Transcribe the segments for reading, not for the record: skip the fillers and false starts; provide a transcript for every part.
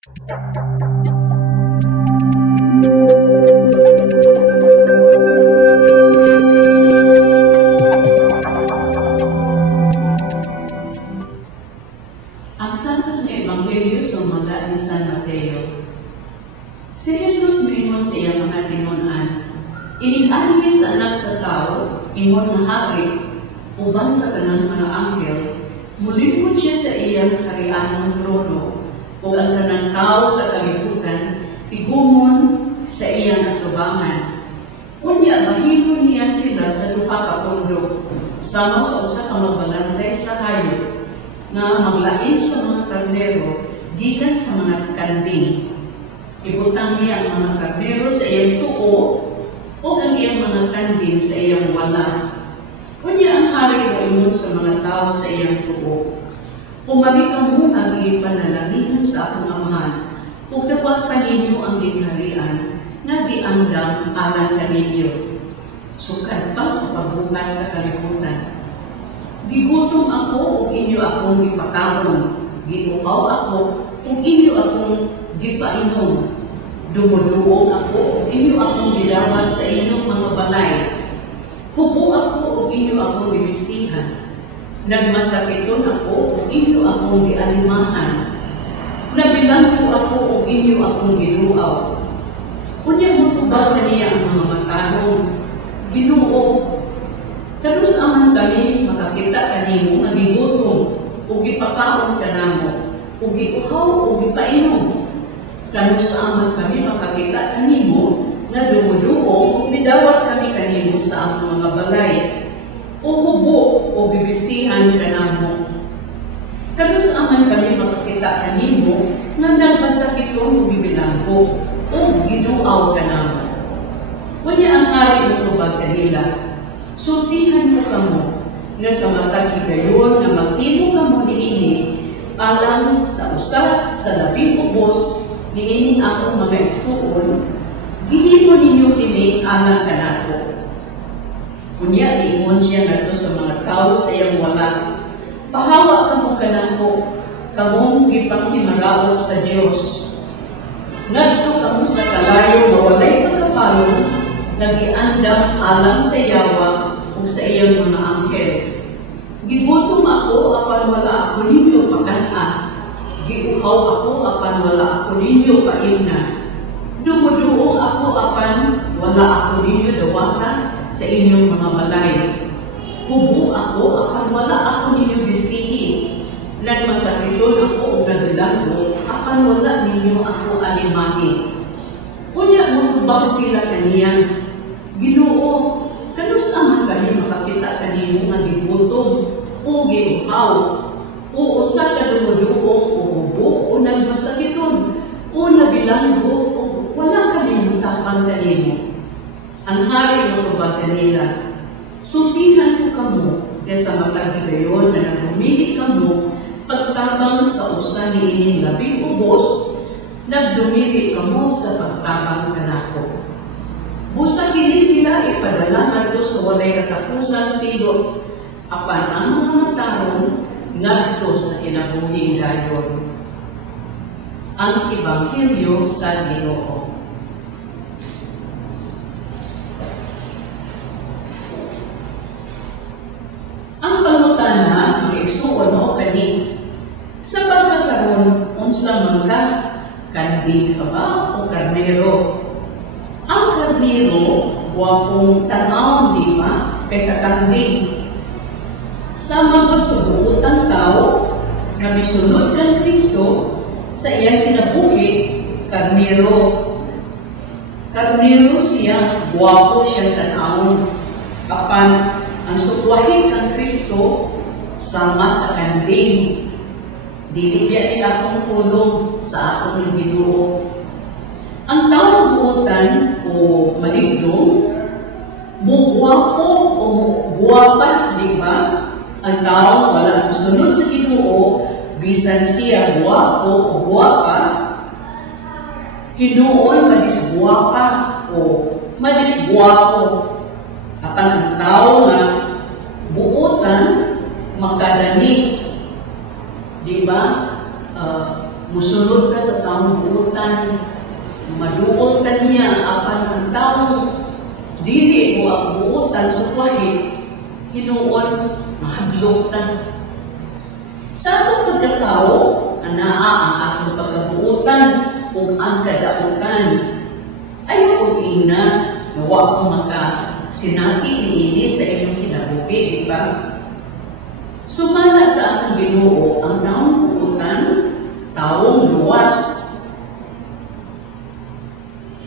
Ang santos nga Ebanghelyo sa mga ni San Mateo. Si Jesus mingon sa iyang mga tinunan, inigani sa anak sa tao, ingon na hari, uban sa kanang mga anghel, mulipod siya sa iyang harianong trono, o ang kanang tao sa kalibutan, igumon sa iyang atubangan. Unya, mahimon niya sila sa duha ka pundok, sama sa usa ka magbalantay sa hayop, na maglain sa mga karnero, gikan sa mga kanding. Ibutang niya ang mga karnero sa iyang tuo, o ang iyang mga kanding sa iyang wala. Kunya ang hari mo sa mga tao sa iyang tuo. Pumalik ka mo ang iyong panalangin sa akong amahan, kung napatan ninyo ang ginharian, na diandang alang kaninyo. Sukad pa sa pagbukas sa kalibutan. Gigutom ako o inyo akong gipakawon, giukaw ako o inyo akong gipainom, dumuduong ako o inyo akong gilawad sa inyong mga balay, hubo ako o inyo akong gibisihan, nagmasakiton ako o inyo akong gialimahan, nabilanggo ako o inyo akong giluaw. Kunya mo tubag kaniya ang mga matanong, Ginoo, kanus aman kami makakita kanimo nga gigutom o gipakaon kanamo o giuhaw o gipainom. Kanus aman kami makakita kanimo nga dumuduo o midawat kami kanimo sa among mga balay o hubo o bibistihan kanamo. Kanus aman kami makakita kanimo nga nagpasakiton o bibilanggo o giduaw kanamo. Kunya ang hari mo tubag kanila, sultihan mo kamo nga sa matag higayon na maghimo kamo niini alang sa usa sa labing ubos niining akong mga igsuon, gihimo ninyo kini alang kanako. Kunya niingon siya ngadto sa mga tao sa iyang wala, pahawa kamo kanako, kamong gipanghimaraot sa Dios. Ngadto kamo sa kalayo nga walay pagkapalong, nagiandam alang sa yawa o sa iyang mga anghel. Gibutom ako apan wala ako ninyo pakanta. Giuhaw ako apan wala ako ninyo paimna. Dumuduo ako apan wala ako ninyo dawatan sa inyong mga balay. Hubo ako apan wala ako ninyo bistihi. Nagmasakiton ako o nagbilanggo apan wala ninyo ako alimahi. Kunya mo tubag sila kaniya, Ginoo, kanus aman kami makakita kanimo nga gigutom o giuhaw o usa ka dumuduong o hubo o nagmasakiton o nabilanggo o wala kanimo tapang kanimo. Ang hari mo tubag kanila, sultihan ko kamo sa matag higayon na nagumili kamo pagtabang sa usa niining labing ubos, nagdumili kamo sa pagtabang kanako. Busa kini sila ipadala ngadto sa walay katapusan silot, apan ang mga matarong ngadto sa kinabuhing dayon. Ang Ebanghelyo sa Ginoo. Ang pangutana mga igsuon mo kani, sa pagkakaroon unsa man ka, kanding ka ba o karnero? Ang karnero, buwapong tanawang di ba, kaysa kanding. Sama pa sa buotang tao, na misunod kang Kristo, sa iyang kinabuhi, karnero. Karnero siya, buwapo siyang tanawang. Kapan ang sukwahin kang Kristo, sama sa kanding. Dili biya nila akong tulong sa akong Ginoo. Ang taong buotan o maligno, buwapo o buwapa, di ba? Ang taong walang sunod sa Ginoo, bisan siya buwapo o buwapa, hinuon madisbuwapa o madisbuwapo. Apan ang tao na buotan, makadani, di ba? Musulod ka sa taong kinabutan, maduol ta niya apan ang taong dili mo ang buotan sa kwahi, hinuon mahadlok ta. Sa akong pagkatao, anaa ang akong pagkabuotan kung ang kadautan. Ayaw kong ina, nawa kong makasinati niini sa inyong kinabuhi, di ba? Sumala sa akong Ginoo ang taong buotan, taong luwas.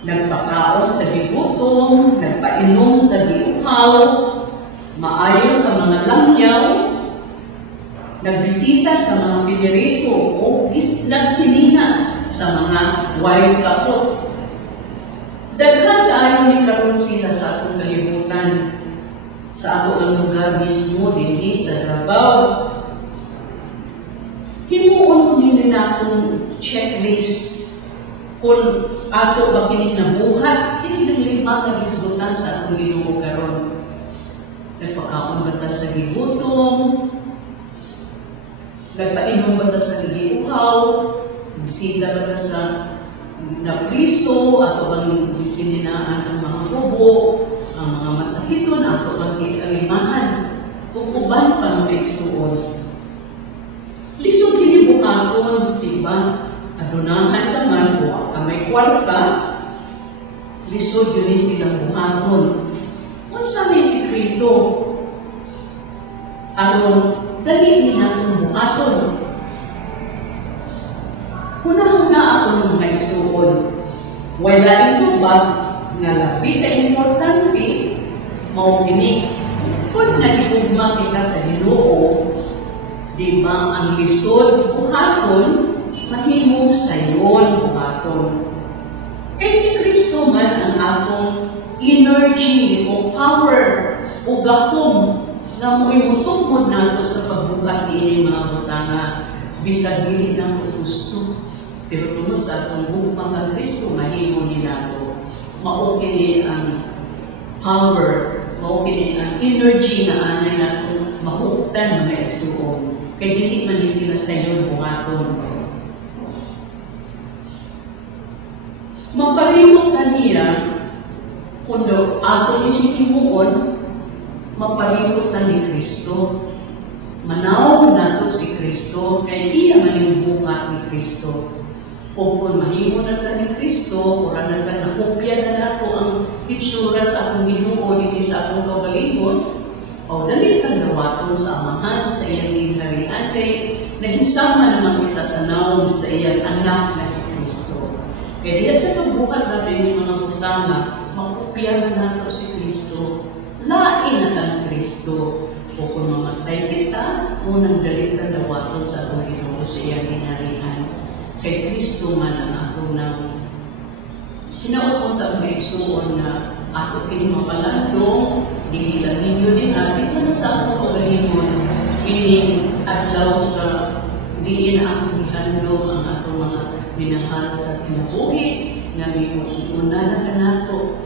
Nagpakaon sa gigutom, nagpainom sa giuhaw, maayo sa mga lamyaw, nagbisita sa mga piniriso o nagsinina sa mga wais kapot. Daghan kaayo ni karon sila sa akong kalibutan, sa akong lugar mismo dinhi sa Davao. Himuon nila na akong checklists kung ato ba kini nabuhat, kini ng lima nga gisgutan sa akong Ginoo karon. Nagpakaon ba ta sa gigutom? Nagpainom ba ta sa giuhaw? Bisita ba ta sa napriso? Ato bang bisininaan ang mga kubo? Ang mga masakiton? Ato bang alimahan? Kung uban pa mga igsuon. Lisod kini buhaton, diba? Adunahan naman o may kwarta, lisod yun silang buhaton. Kung sa may sikrito, aron dali ni natong buhaton. Hunahuna ako ng mga igsuon. Wala ito ba nga labi ka importante, mao kini kung nagigugma kita sa Ginoo, di ba ang lisod buhaton, mahimong sayon buhaton. Kay si Kristo man ang atong energy o power o gahom nga mo'y mutungkod nato sa pagbuhat ini mga butanga bisag dili na gusto. Pero tungod sa atong buhang nga Kristo mahimo ni nato. Mao kini ang power, mao kini ang energy na anay nato mahuktan mga igsuon. Kay dili man ni sila sayon buhaton. Mapalimot na niya, kundo ato isinimuon, mapalimot na ni Kristo. Manaw nato si Kristo, kay iya maning buhat ni Kristo. O kung mahimo na ta ni Kristo, ora na ta nakopya na nato ang itsura sa akong Ginoo dili sa akong kaugalingon, o dali kang dawaton sa amahan sa iyang ginharian, kay nagisama naman kita sa naong sa iyang anak na si Kristo. Kaya diyan sa pagbuhat natin yung mga butanga, makopya na nato si Kristo, lain na ng Kristo. O kung mamatay kita, unang dalit na dawaton sa atong Ginoo sa iyang ginharian. Kay Kristo man ang atong nang kinaupon ta mga igsuon na ato kini mapalandong, dili lang ninyo din at isa na sa akong kaugalingon, meaning adlaw sa diin akong gihandog ang atong mga minahal sa kinabuhi nga una na kanato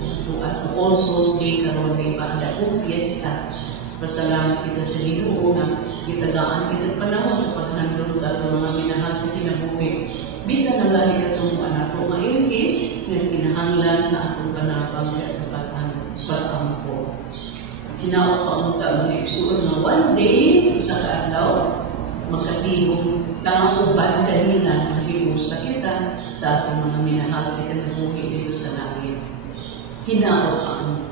sa All Souls Day karon kay paandakong piyesta. Pasalamat kita sa Ginoo nga gitagaan kita panahon sa paghandog sa atong mga minahal sa kinabuhi. Bisan na lali katong anak ko mailhi nga kinahanglan sa atong panabang sa pag-ampo. Hinaot pa ang mga igsuon nga one day sa kaadlaw magkatigong tangang-uban kanila mahiusa kita sa ating mga minahal sa kinabuhi dito sa langit. Hinaot pa ang